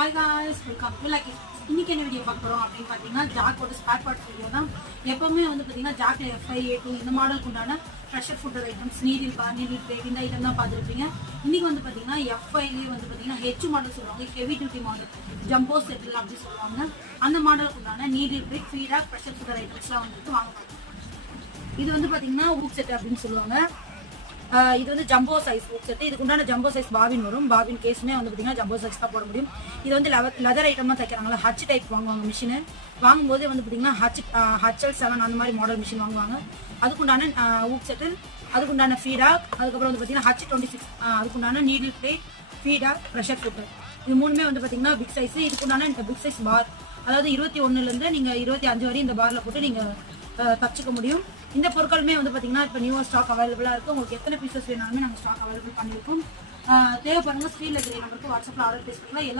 Hi guys, welcome to like. இன்னைக்கு என்ன video பார்க்க போகிறோம் அப்படின்னு பார்த்தீங்கன்னா, ஜாக்கோட ஸ்பேர் பார்ட்ஸ் வீடியோ தான். எப்பவுமே வந்து பார்த்தீங்கன்னா ஜாக்ல F5, A2 இந்த மாடலுக்கு உண்டான pressure footer items, needle bar, needle plate இந்த ஐட்டம் தான் பார்த்துருப்பீங்க. இன்னைக்கு வந்து பார்த்தீங்கன்னா F5லேயே வந்து பார்த்தீங்கன்னா ஹெச் மாடல் சொல்லுவாங்க, ஹெவி டியூட்டி மாடல், ஜம்போ செட்டில் அப்படின்னு சொல்லுவாங்க. அந்த மாடலுக்கு உண்டான needle plate, feed dog, pressure footer ஐட்டம்ஸ்லாம் வந்துட்டு வாங்க. இது வந்து பார்த்தீங்கன்னா ஊக் செட் அப்படின்னு சொல்லுவாங்க. இது வந்து ஜம்போ சைஸ் ஊக் செட்டு. இதுக்கு உண்டான ஜம்போ சைஸ் பாபின் வரும். பாபின் கேஸுமே வந்து பார்த்தீங்கன்னா ஜம்போ சைஸ் தான் போட முடியும். இது வந்து லெதர் ஐட்டமாக தைக்கிறாங்களா, ஹச் டைப் வாங்குவாங்க மிஷினு. வாங்கும்போது வந்து பார்த்தீங்கன்னா HL7 அந்த மாதிரி மாடல் மிஷின் வாங்குவாங்க. அதுக்குண்டான ஊக் செட்டு, அதுக்குண்டான ஃபீடாக், அதுக்கப்புறம் வந்து பார்த்தீங்கன்னா H26 அதுக்குண்டான needle plate, feed dog, pressure footer. இது மூணுமே வந்து பார்த்தீங்கன்னா பிக் சைஸ். இதுக்குண்டான இந்த பிக் சைஸ் பார், அதாவது 21லேருந்து நீங்கள் 25 வரையும் இந்த பாரில் போட்டு நீங்கள் தச்சுக்க முடியும். இந்த பொருட்களுமே வந்து பார்த்தீங்கன்னா இப்போ நியூவாக ஸ்டாக் அவைலபிளாக இருக்குது. உங்களுக்கு எத்தனை பீசஸ் வேணாலுமே நாங்கள் ஸ்டாக் அவைலபிள் பண்ணியிருக்கோம். தேவைப்படுங்க ஸ்க்ரீனில் இருக்கிற நம்பருக்கு வாட்ஸ்அப்பில் ஆர்டர் பேஸ் பண்ணலாம். எல்லா